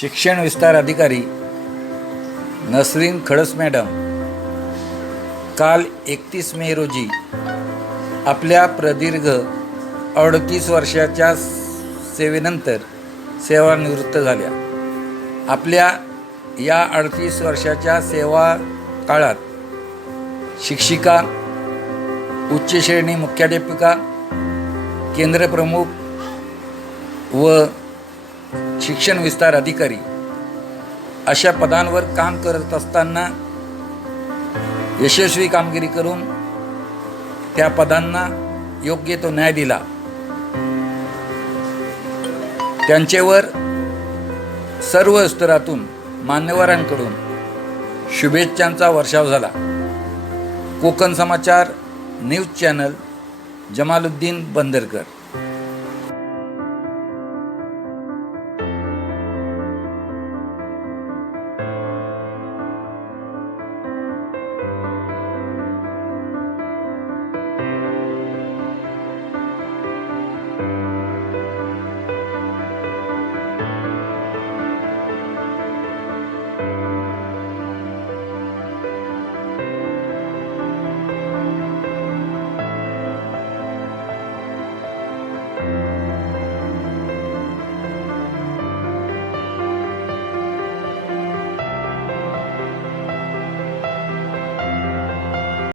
शिक्षण विस्तार अधिकारी नसरीन खडस मॅडम काल एकतीस मे रोजी आपल्या प्रदीर्घ अडतीस वर्षाच्या सेवेनंतर सेवानिवृत्त झाल्या. आपल्या या अडतीस वर्षाच्या सेवा काळात शिक्षिका उच्च श्रेणी मुख्याध्यापिका केंद्रप्रमुख व शिक्षण विस्तार अधिकारी अशा पदांवर काम करत असताना यशस्वी कामगिरी करून त्या पदांना योग्य तो न्याय दिला. त्यांचेवर सर्व स्तरातून मान्यवरांकडून शुभेच्छांचा वर्षाव झाला. Konkan Samachar news channel Jamaluddin Bandarkar.